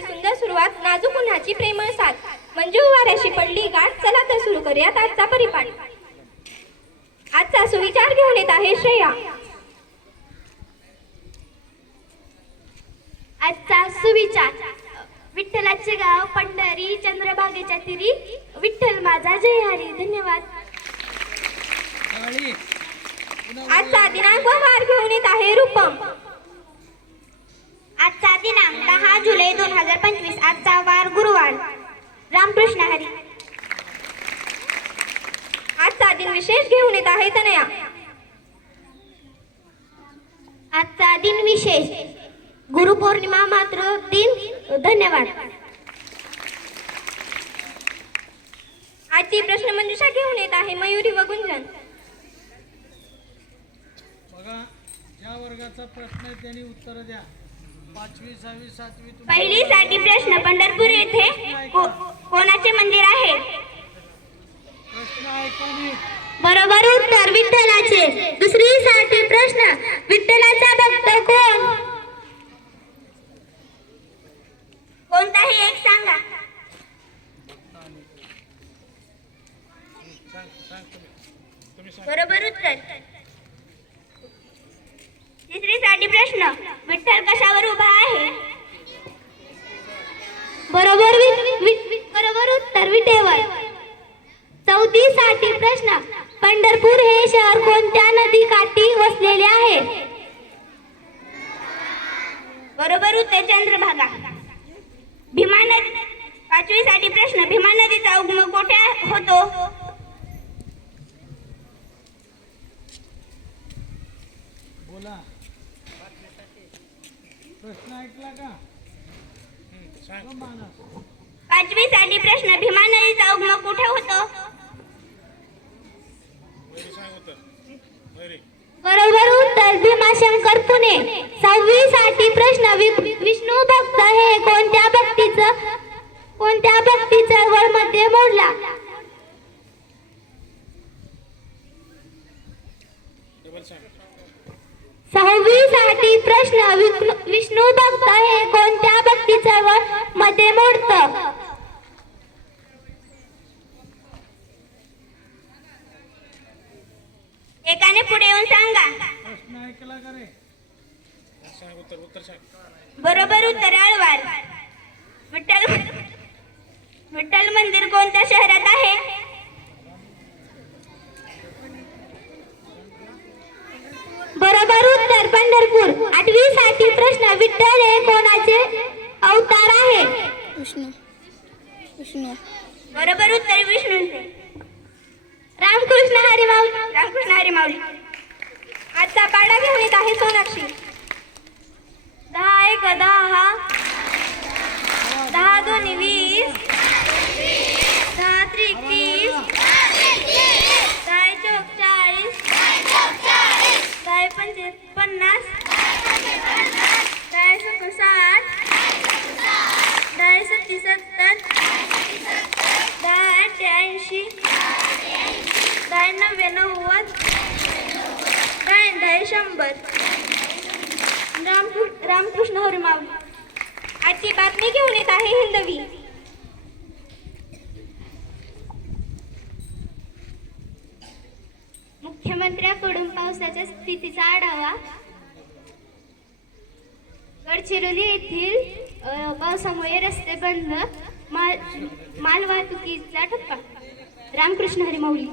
दिवसाची सुंदर सुरुवात नाजूक उन्हाची प्रेमळ साथ. मंजू वाऱ्याशी पडली गाठ चला तर सुरू करूयात आजचा परिपाठ. आजचा सुविचार घेऊन येत आहे श्रेया. आजचा सुविचार. विठ्ठलाचे गाव पंढरी चंद्रभागेच्या तिरी. विठ्ठल माझा जय हरी धन्यवाद. आजचा दिनांक वार घेऊन येत आहे रूपम. आजचा दिनांक दोन हजार पंचवीस आजचा वार गुरुवार. रामकृष्ण हरी. आजचा दिन विशेष घेऊन येत आहे तनया. आजचा दिन विशेष. गुरुपौर्णिमा मात्र दिन. धन्यवाद. आजची प्रश्न मंजुषा घेऊन येत आहे मयुरी व गुंजन. बघा ज्या वर्गाचा प्रश्न आहे त्यांनी उत्तर द्या. पहिली साठी प्रश्न पंढरपूर येथे कोणाचे मंदिर आहे? बरोबर उत्तर विठ्ठलाचे. दुसरी साठी प्रश्न विठ्ठलाचा भक्त कोण? कोणताही एक सांगा. बरोबर? आणि प्रश्न विठ्ठल कशावर उभा आहे? बरोबर बरोबर उत्तर विटेवर. चौथी साठी प्रश्न पंढरपूर हे शहर कोणत्या नदी काठी वसलेले आहे? बरोबर उत्तर चंद्रभागा. भीमा नदी पाचवी साठी प्रश्न भीमा नदीचा उगम कोठे होतो? बोला. प्रश्न ऐकला का? सांग. मानस पाचवी साठी प्रश्न भीमा नदीचा उगम कुठे होतो? बरोबर उत्तर भीमाशंकर पुणे. सहावी साठी प्रश्न विष्णू भक्त हे कोणत्या भक्तीचं कोणत्या भक्ती प्रश्न विष्णू- भक्त हे कोणत्या भक्ती चळवळमध्ये मोडतं? एकाने पुढे येऊन सांगा. बरोबर उत्तर आळवार विठ्ठल विठ्ठल मंदिर कोणत्या शहरात आहे बरोबर उत्तर पंढरपूर आठवी प्रश्न विठ्ठल हे कोणाचे अवतार आहे? विष्णू विष्णू बरोबर उत्तर विष्णूंचे. रामकृष्ण हरी माऊली रामकृष्ण हरी माऊली आजचा पाडा घेऊन येत आहे सोनाक्षी. दहा एक दहा दोन वीस दहा त्रिक तीस दहा चौक चाळीस दहा पंचे पन्नास दहा सक साठ दहा सत्ती सत्तर दहा आठ ऐंशी दहा नव्वे नव्वद काय दहा शंभर. रामकृष्ण रामकृष्ण हरिमावली आजची बातमी घेऊन येत आहे हिंदवी. मुख्यमंत्र्याकडून पावसाच्या स्थितीचा आढावा. गडचिरोली येथील पावसामुळे रस्ते बंद माल मालवाहतुकीचा ठप्पा. रामकृष्ण हरिमाऊली.